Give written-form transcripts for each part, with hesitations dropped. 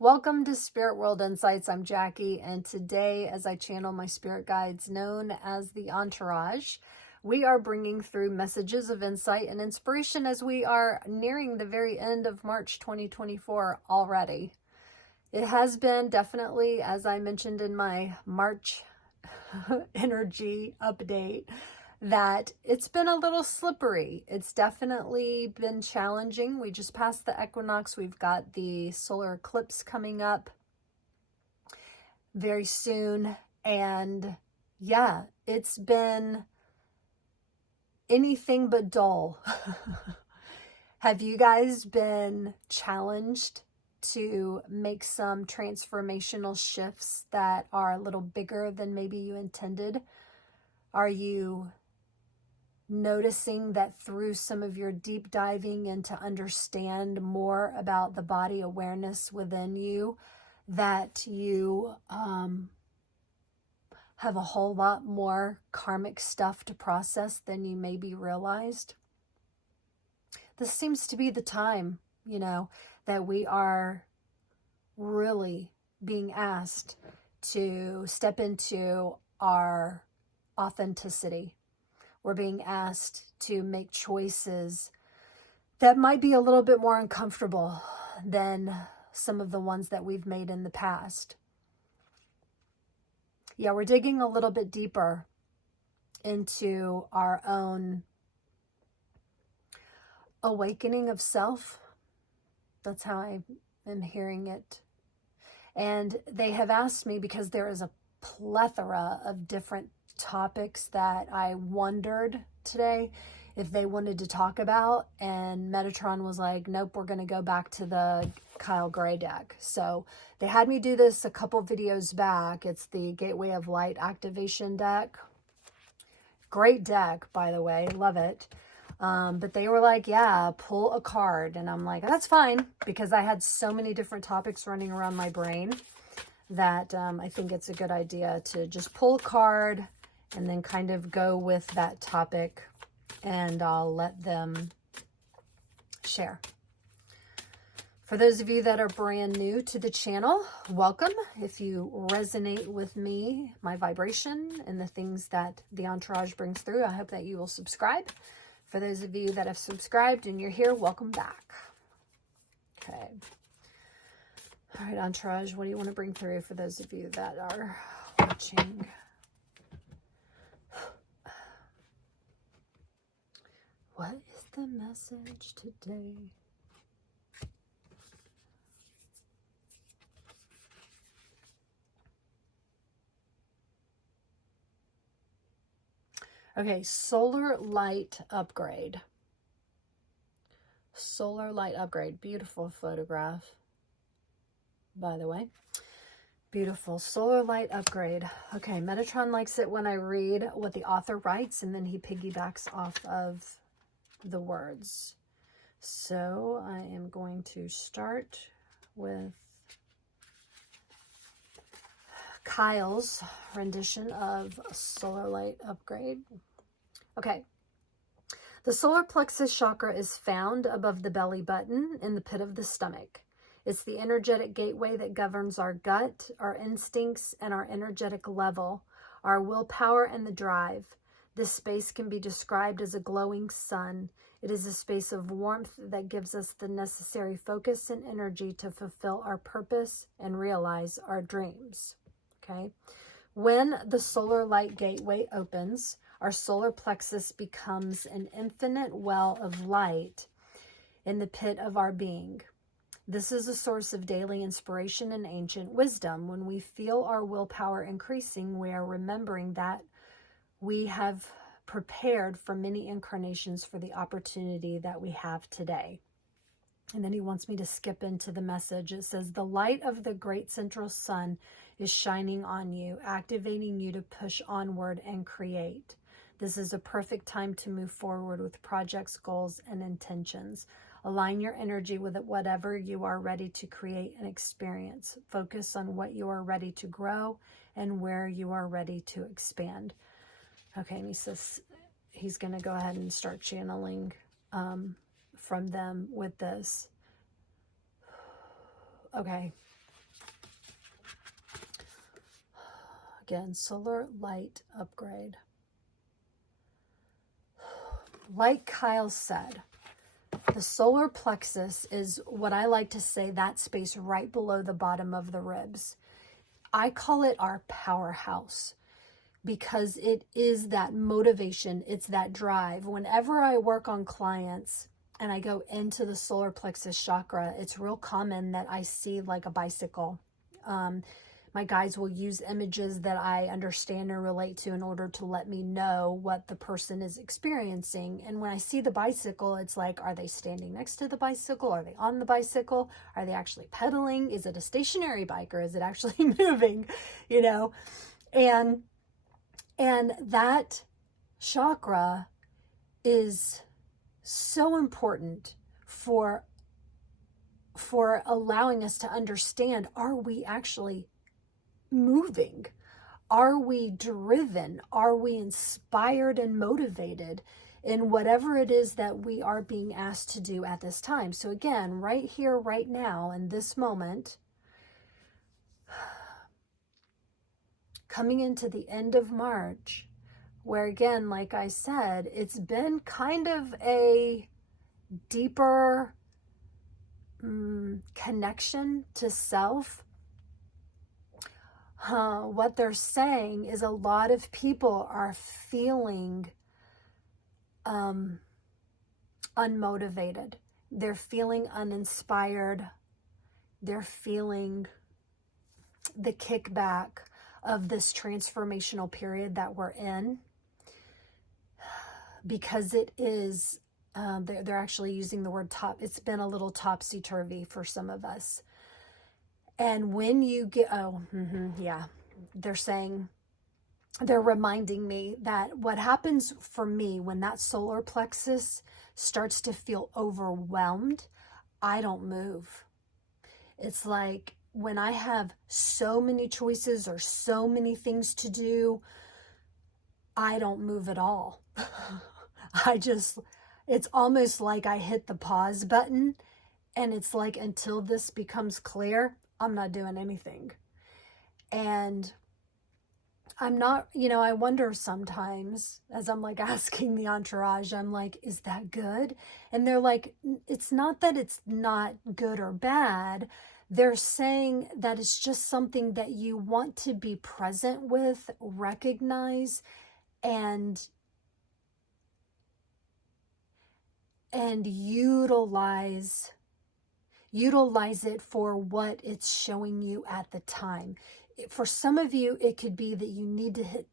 Welcome to Spirit World Insights. I'm Jackie, and today, as I channel my spirit guides known as the Entourage, we are bringing through messages of insight and inspiration as we are nearing the very end of March 2024 already. It has been definitely, as I mentioned in my March energy update, that it's been a little slippery. It's definitely been challenging. We just passed the equinox. We've got the solar eclipse coming up very soon. And yeah, it's been anything but dull. Have you guys been challenged to make some transformational shifts that are a little bigger than maybe you intended? Are you noticing that through some of your deep diving and to understand more about the body awareness within you, that you have a whole lot more karmic stuff to process than you maybe realized? This seems to be the time, that we are really being asked to step into our authenticity. We're being asked to make choices that might be a little bit more uncomfortable than some of the ones that we've made in the past. Yeah, we're digging a little bit deeper into our own awakening of self. That's how I am hearing it. And they have asked me, because there is a plethora of different topics that I wondered today if they wanted to talk about, and Metatron was like, nope, we're going to go back to the Kyle Gray deck. So they had me do this a couple videos back. It's the Gateway of Light activation deck. Great deck, by the way, love it. But they were like, yeah, pull a card. And I'm like, that's fine, because I had so many different topics running around my brain that I think it's a good idea to just pull a card and then kind of go with that topic, and I'll let them share. For those of you that are brand new to the channel, welcome. If you resonate with me, my vibration, and the things that the Entourage brings through, I hope that you will subscribe. For those of you that have subscribed and you're here, welcome back. Okay. All right, Entourage, what do you want to bring through for those of you that are watching? What is the message today? Okay, solar light upgrade. Solar light upgrade. Beautiful photograph, by the way. Beautiful. Solar light upgrade. Okay, Metatron likes it when I read what the author writes, and then he piggybacks off of the words. So I am going to start with Kyle's rendition of Solar Light Upgrade. Okay. The solar plexus chakra is found above the belly button in the pit of the stomach. It's the energetic gateway that governs our gut, our instincts, and our energetic level, our willpower, and the drive. This space can be described as a glowing sun. It is a space of warmth that gives us the necessary focus and energy to fulfill our purpose and realize our dreams. Okay. When the solar light gateway opens, our solar plexus becomes an infinite well of light in the pit of our being. This is a source of daily inspiration and ancient wisdom. When we feel our willpower increasing, we are remembering that we have prepared for many incarnations for the opportunity that we have today. And then he wants me to skip into the message. It says, the light of the great central sun is shining on you, activating you to push onward and create. This is a perfect time to move forward with projects, goals, and intentions. Align your energy with whatever you are ready to create and experience. Focus on what you are ready to grow and where you are ready to expand. Okay, and he says he's going to go ahead and start channeling from them with this. Okay, Again, solar light upgrade. Like Kyle said, the solar plexus is what I like to say, that space right below the bottom of the ribs. I call it our powerhouse because it is that motivation. It's that drive. Whenever I work on clients and I go into the solar plexus chakra, it's real common that I see like a bicycle. My guides will use images that I understand and relate to in order to let me know what the person is experiencing. And when I see the bicycle, it's like, are they standing next to the bicycle? Are they on the bicycle? Are they actually pedaling? Is it a stationary bike or is it actually moving? You know, and that chakra is so important for allowing us to understand, are we actually moving? Are we driven? Are we inspired and motivated in whatever it is that we are being asked to do at this time? So again, right here, right now, in this moment, coming into the end of March, where again, like I said, it's been kind of a deeper connection to self. What they're saying is a lot of people are feeling unmotivated. They're feeling uninspired. They're feeling the kickback of this transformational period that we're in, because it is, they're actually using the word it's been a little topsy-turvy for some of us. And when you get, they're saying, they're reminding me that what happens for me when that solar plexus starts to feel overwhelmed, I don't move. It's like when I have so many choices or so many things to do, I don't move at all. It's almost like I hit the pause button, and it's like, until this becomes clear, I'm not doing anything. And I'm not, I wonder sometimes, as I'm like asking the entourage, I'm like, is that good? And they're like, it's not that it's not good or bad. They're saying that it's just something that you want to be present with, recognize, and utilize it for what it's showing you at the time. For some of you, it could be that you need to hit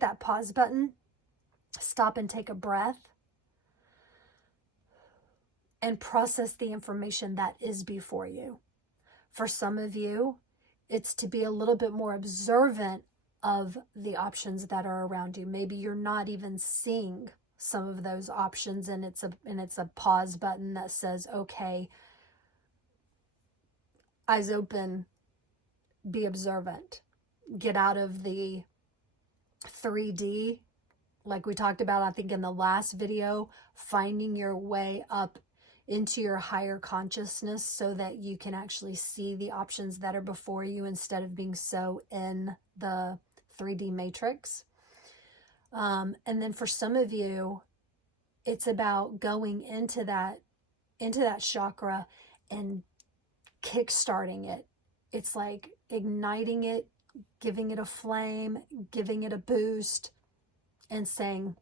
that pause button, stop and take a breath, and process the information that is before you. For some of you, it's to be a little bit more observant of the options that are around you. Maybe you're not even seeing some of those options, and it's a pause button that says, okay, eyes open, be observant, get out of the 3D, like we talked about, I think in the last video, finding your way up into your higher consciousness so that you can actually see the options that are before you instead of being so in the 3D matrix. And then for some of you, it's about going into that chakra and kickstarting it. It's like igniting it, giving it a flame, giving it a boost, and saying,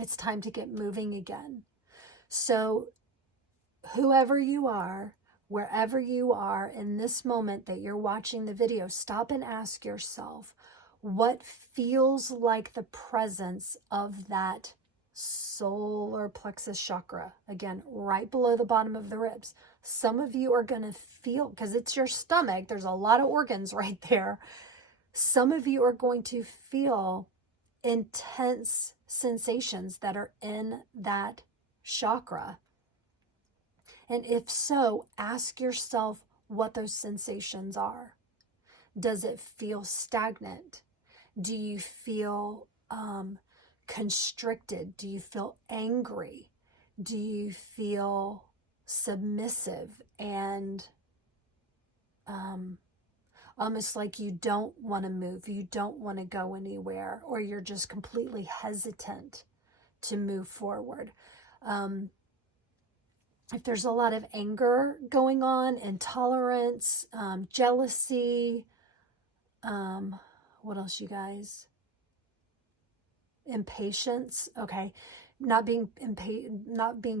it's time to get moving again. So whoever you are, wherever you are in this moment that you're watching the video, stop and ask yourself, what feels like the presence of that solar plexus chakra? Again, right below the bottom of the ribs. Some of you are going to feel, because it's your stomach, there's a lot of organs right there. Some of you are going to feel intense sensations that are in that chakra. And if so, ask yourself what those sensations are. Does it feel stagnant? Do you feel constricted? Do you feel angry? Do you feel submissive and almost like you don't want to move, you don't want to go anywhere, or you're just completely hesitant to move forward. If there's a lot of anger going on, intolerance, jealousy, what else, you guys? Impatience, okay. Not being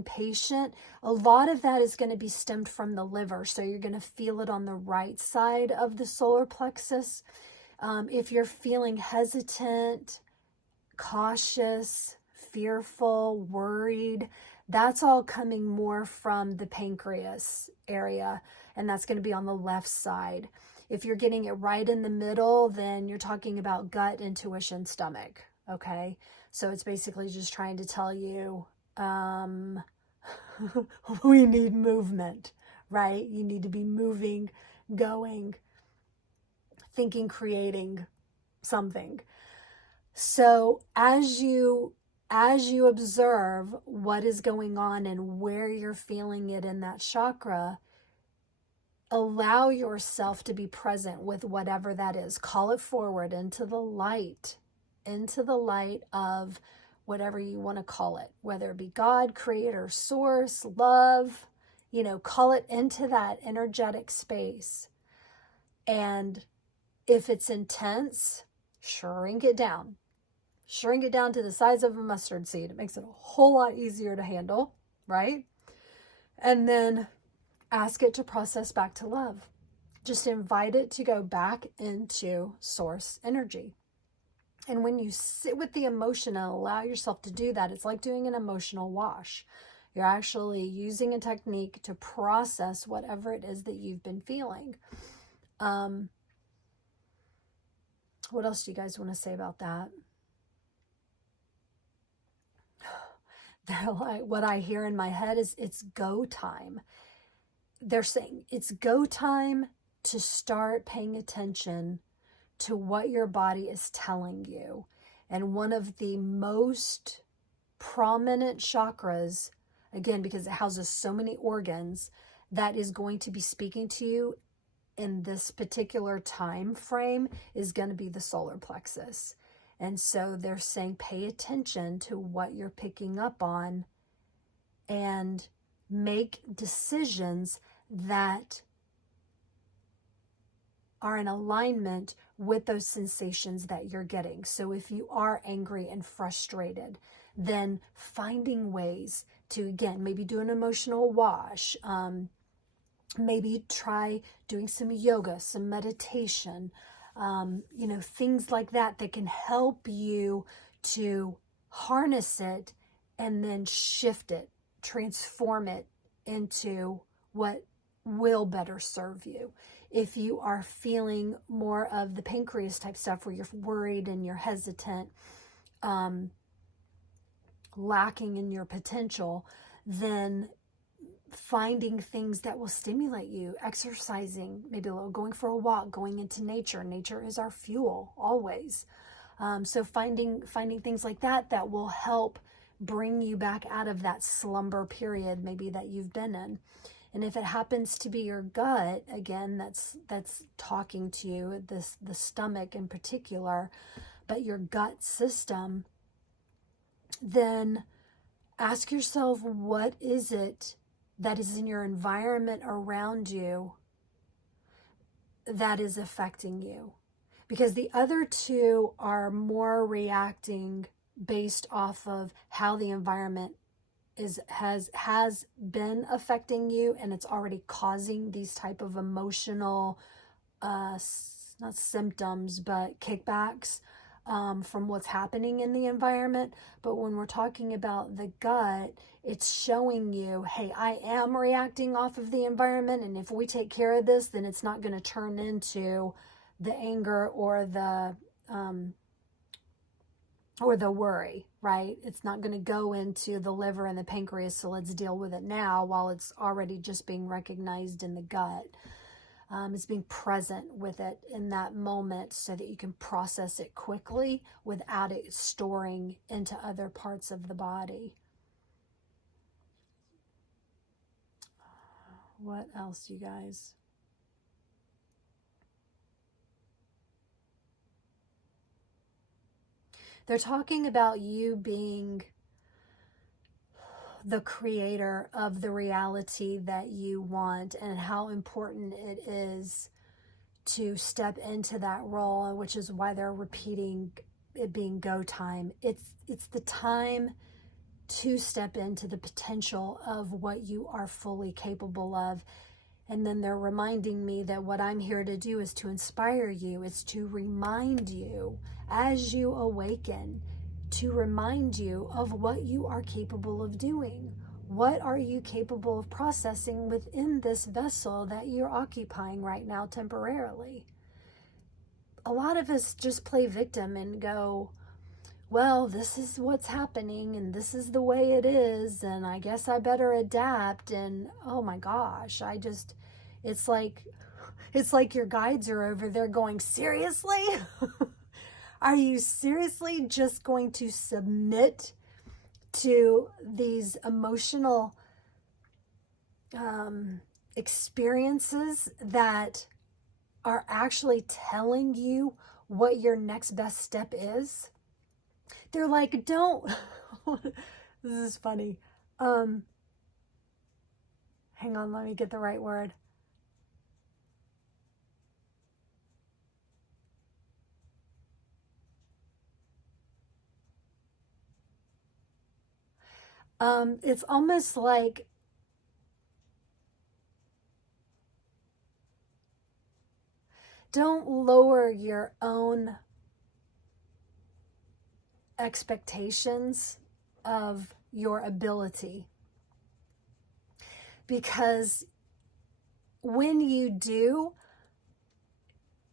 patient. A lot of that is going to be stemmed from the liver. So you're going to feel it on the right side of the solar plexus. If you're feeling hesitant, cautious, fearful, worried, that's all coming more from the pancreas area, and that's going to be on the left side. If you're getting it right in the middle, then you're talking about gut, intuition, stomach. Okay, so it's basically just trying to tell you we need movement, right? You need to be moving, going, thinking, creating something. So as you observe what is going on and where you're feeling it in that chakra, allow yourself to be present with whatever that is. Call it forward into the light of whatever you want to call it, whether it be God, creator, source, love, call it into that energetic space. And if it's intense, shrink it down to the size of a mustard seed. It makes it a whole lot easier to handle, right? And then ask it to process back to love. Just invite it to go back into source energy. And when you sit with the emotion and allow yourself to do that, it's like doing an emotional wash. You're actually using a technique to process whatever it is that you've been feeling. What else do you guys want to say about that? They're like, what I hear in my head is it's go time. They're saying it's go time to start paying attention to what your body is telling you. And one of the most prominent chakras, again, because it houses so many organs, that is going to be speaking to you in this particular time frame is going to be the solar plexus. And so they're saying pay attention to what you're picking up on and make decisions that are in alignment with those sensations that you're getting. So if you are angry and frustrated, then finding ways to, again, maybe do an emotional wash, maybe try doing some yoga, some meditation, things like that can help you to harness it and then shift it, transform it into what will better serve you. If you are feeling more of the pancreas type stuff where you're worried and you're hesitant, lacking in your potential, then finding things that will stimulate you, exercising, maybe a little, going for a walk, going into nature. Nature is our fuel always. So finding things like that will help bring you back out of that slumber period maybe that you've been in. And if it happens to be your gut, again, that's talking to you, the stomach in particular, but your gut system, then ask yourself, what is it that is in your environment around you that is affecting you? Because the other two are more reacting based off of how the environment has been affecting you, and it's already causing these type of emotional not symptoms but kickbacks from what's happening in the environment. But when we're talking about the gut, it's showing you, hey, I am reacting off of the environment, and if we take care of this, then it's not going to turn into the anger or the worry, right? It's not going to go into the liver and the pancreas, so let's deal with it now while it's already just being recognized in the gut. It's being present with it in that moment so that you can process it quickly without it storing into other parts of the body. What else, you guys? They're talking about you being the creator of the reality that you want, and how important it is to step into that role, which is why they're repeating it being go time. It's the time to step into the potential of what you are fully capable of. And then they're reminding me that what I'm here to do is to inspire you. It's to remind you as you awaken, to remind you of what you are capable of doing. What are you capable of processing within this vessel that you're occupying right now temporarily? A lot of us just play victim and go, well, this is what's happening and this is the way it is, and I guess I better adapt. And oh my gosh, it's like your guides are over there going, seriously? Are you seriously just going to submit to these emotional experiences that are actually telling you what your next best step is? They're like, don't. This is funny. Hang on, let me get the right word. It's almost like don't lower your own expectations of your ability, because when you do,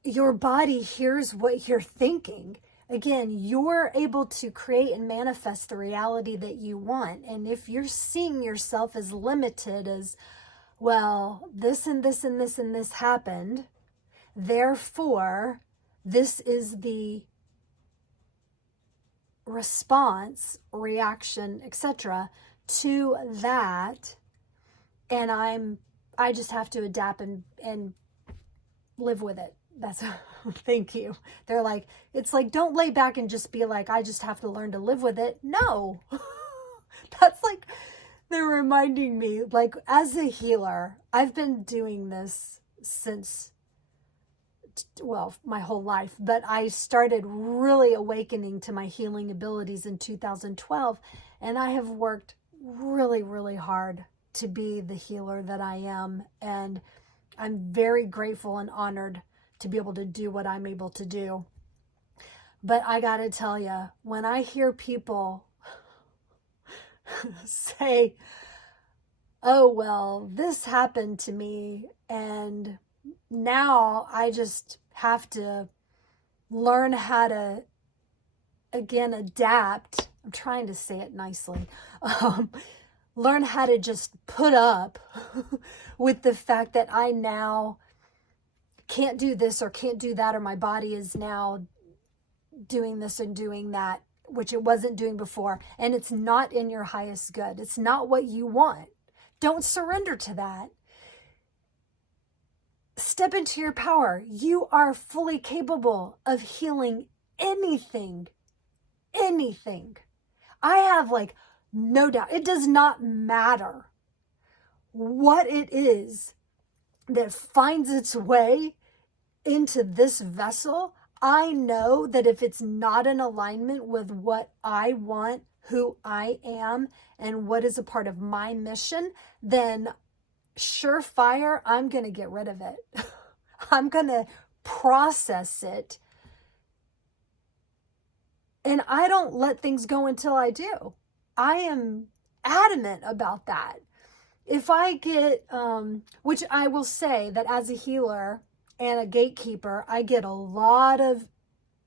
your body hears what you're thinking. Again, you're able to create and manifest the reality that you want. And if you're seeing yourself as limited as, well, this and this and this and this happened, therefore this is the response, reaction, etc. to that, and I just have to adapt and live with it. That's thank you. They're like, it's like, don't lay back and just be like, I just have to learn to live with it. No. That's like, they're reminding me, like, as a healer, I've been doing this since, well, my whole life, but I started really awakening to my healing abilities in 2012, and I have worked really, really hard to be the healer that I am, and I'm very grateful and honored to be able to do what I'm able to do. But I gotta tell you, when I hear people say, oh, well, this happened to me, and now I just have to learn how to, again, adapt. I'm trying to say it nicely. Learn how to just put up with the fact that I now can't do this or can't do that, or my body is now doing this and doing that, which it wasn't doing before. And it's not in your highest good. It's not what you want. Don't surrender to that. Step into your power. You are fully capable of healing anything. Anything. I have like no doubt. It does not matter what it is that finds its way into this vessel. I know that if it's not in alignment with what I want, who I am, and what is a part of my mission, then surefire, I'm going to get rid of it. I'm going to process it. And I don't let things go until I do. I am adamant about that. If I get, which I will say that as a healer and a gatekeeper, I get a lot of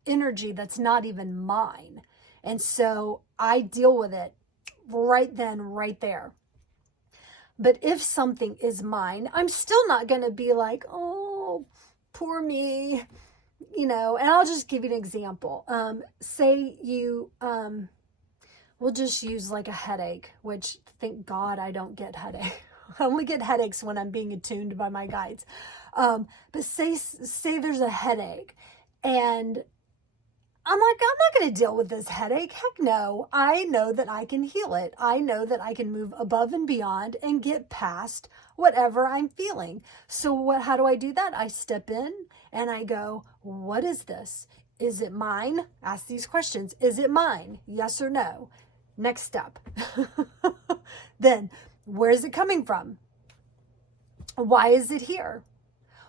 energy that's not even mine. And so I deal with it right then, right there. But if something is mine, I'm still not going to be like, oh, poor me, you know. And I'll just give you an example. Say you, we'll just use like a headache, which thank God I don't get headache. I only get headaches when I'm being attuned by my guides. But say there's a headache, and I'm like, I'm not going to deal with this headache. Heck no. I know that I can heal it. I know that I can move above and beyond and get past whatever I'm feeling. So how do I do that? I step in and I go, what is this? Is it mine? Ask these questions. Is it mine? Yes or no? Next step. Then, where is it coming from? Why is it here?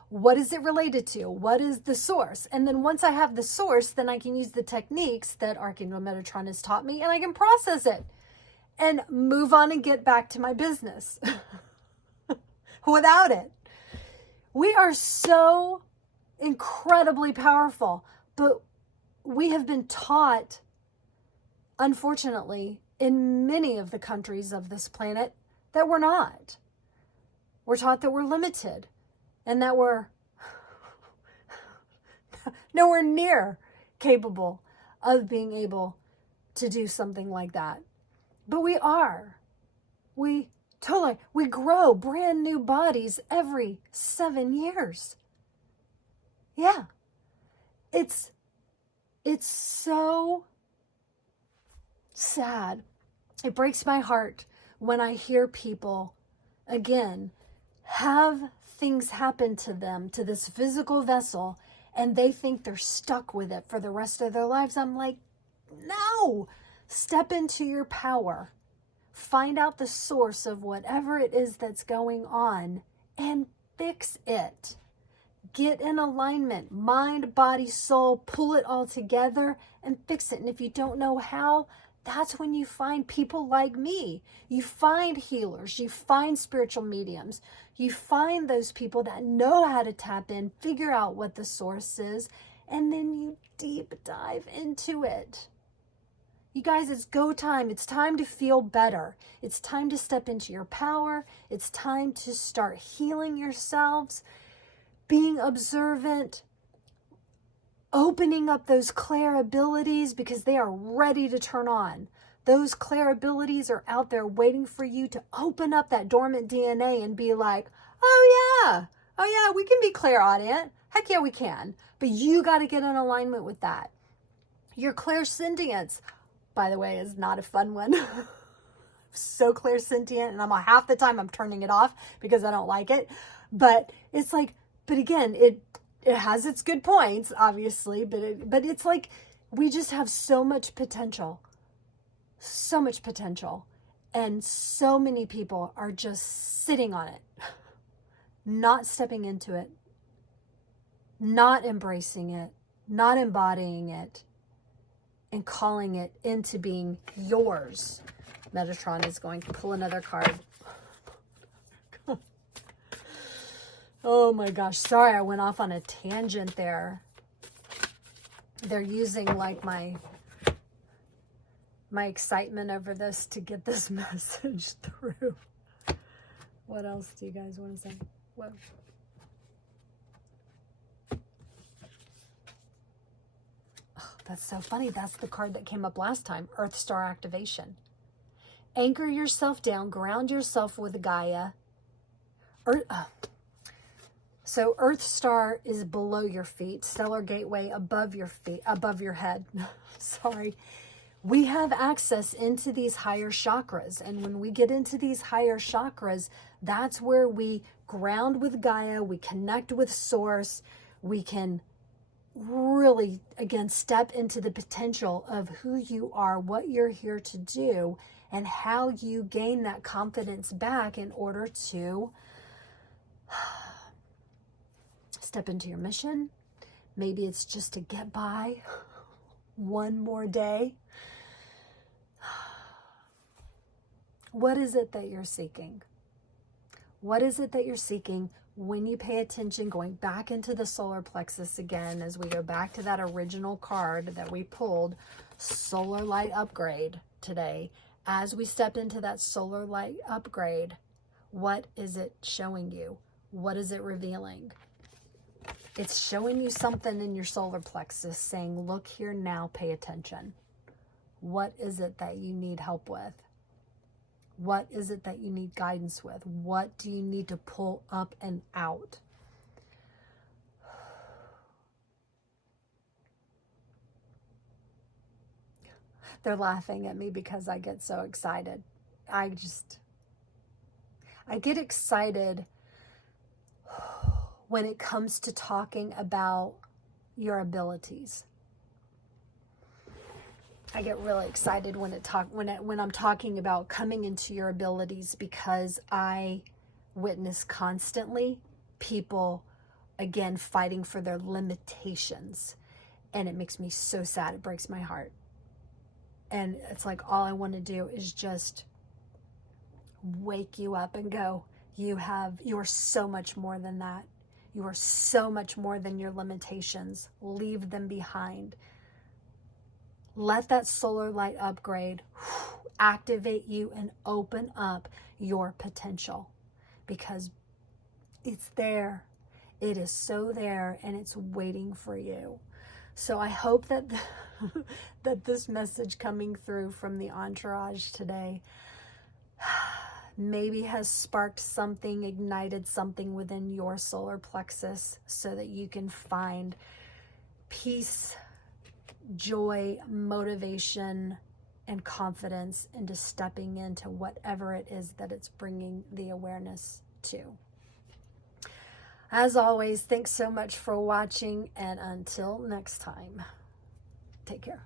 What is it related to? What is the source? And then once I have the source, then I can use the techniques that Archangel Metatron has taught me, and I can process it and move on and get back to my business without it. We are so incredibly powerful, but we have been taught, unfortunately, in many of the countries of this planet, that we're not. We're taught that we're limited and that we're nowhere near capable of being able to do something like that. But we are. We grow brand new bodies every 7 years. Yeah. It's so sad. It breaks my heart when I hear people, again, have things happen to them, to this physical vessel, and they think they're stuck with it for the rest of their lives. I'm like, no, step into your power. Find out the source of whatever it is that's going on and fix it. Get in alignment, mind, body, soul, pull it all together and fix it. And if you don't know how, that's when you find people like me. You find healers, you find spiritual mediums, you find those people that know how to tap in, figure out what the source is, and then you deep dive into it. You guys, it's go time. It's time to feel better. It's time to step into your power. It's time to start healing yourselves, being observant, opening up those clair abilities because they are ready to turn on. Those clair abilities are out there waiting for you to open up that dormant DNA and be like, oh yeah, we can be clairaudient. Heck yeah, we can. But you got to get in alignment with that. Your clairsentience, by the way, is not a fun one. So clairsentient, and half the time I'm turning it off because I don't like it. But it's like, but again, it has its good points, obviously, but it's like we just have so much potential, and so many people are just sitting on it, not stepping into it, not embracing it, not embodying it, and calling it into being yours. Metatron is going to pull another card. Oh my gosh, sorry I went off on a tangent there. They're using like my excitement over this to get this message through. What else do you guys want to say? What? Oh, that's so funny. That's the card that came up last time, Earth Star activation. Anchor yourself down, ground yourself with Gaia. So Earth Star is below your feet, Stellar Gateway above your feet, above your head. Sorry. We have access into these higher chakras. And when we get into these higher chakras, that's where we ground with Gaia, we connect with Source, we can really, again, step into the potential of who you are, what you're here to do, and how you gain that confidence back in order to step into your mission. Maybe it's just to get by one more day. What is it that you're seeking? What is it that you're seeking when you pay attention, going back into the solar plexus again, as we go back to that original card that we pulled, Solar Light Upgrade today. As we step into that Solar Light Upgrade, what is it showing you? What is it revealing? It's showing you something in your solar plexus saying, look here now, pay attention. What is it that you need help with? What is it that you need guidance with? What do you need to pull up and out? They're laughing at me because I get so excited. I get excited when it comes to talking about your abilities. I get really excited when I'm talking about coming into your abilities, because I witness constantly people, again, fighting for their limitations. And it makes me so sad. It breaks my heart. And it's like, all I want to do is just wake you up and go, you are so much more than that. You are so much more than your limitations. Leave them behind. Let that solar light upgrade activate you and open up your potential, because it's there. It is so there, and it's waiting for you. So I hope that that this message coming through from the Entourage today maybe has sparked something, ignited something within your solar plexus, so that you can find peace, joy, motivation, and confidence into stepping into whatever it is that it's bringing the awareness to. As always, thanks so much for watching, and until next time, take care.